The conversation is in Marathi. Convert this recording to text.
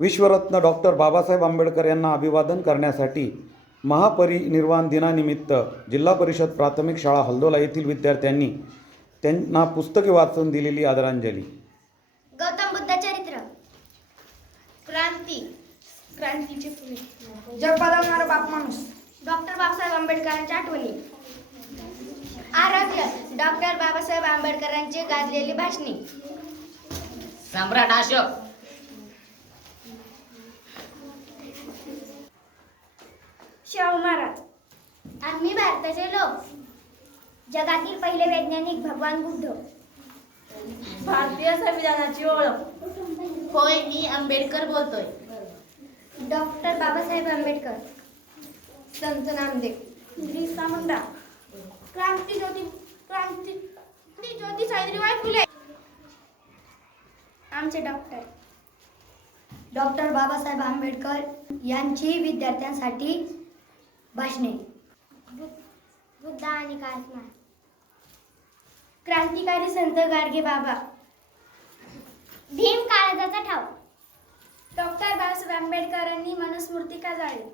विश्वरत्न डॉक्टर बाबासाहेब आंबेडकर यांना अभिवादन करण्यासाठी महापरिनिर्वाण दिनानिमित्त जिल्हा परिषद प्राथमिक शाळा हलदोला येथील विद्यार्थ्यांनी त्यांना पुस्तके वाचून दिलेली आदरांजली. गौतम बुद्ध चरित्र, क्रांतीचे फुले, जग बदलणारा बाप माणूस, डॉक्टर बाबासाहेब आंबेडकरांच्या आठवणी, आरोग्य, डॉक्टर बाबासाहेब आंबेडकरांची गाजलेली भाषणे, सम्राट अशोक, शाहू महाराज, आम्ही भारताचे लोक, जगातील पहिले वैज्ञानिक भगवान बुद्ध, भारतीय संविधानाची ओळख. होय मी आंबेडकर बोलतोय. डॉक्टर बाबासाहेब आंबेडकर, संत नामदेव, बिरसा मुंडा, क्रांती ज्योती सावित्रीबाई फुले, आमचे डॉक्टर बाबासाहेब आंबेडकर यांची विद्यार्थ्यांसाठी भाषणे, बुद्ध आणि महात्मा, क्रांतिकारी संत गाडगे बाबा, भीम काळजाचा ठाव, डॉक्टर बाबासाहेब आंबेडकरांनी मनुस्मृती का जाळली,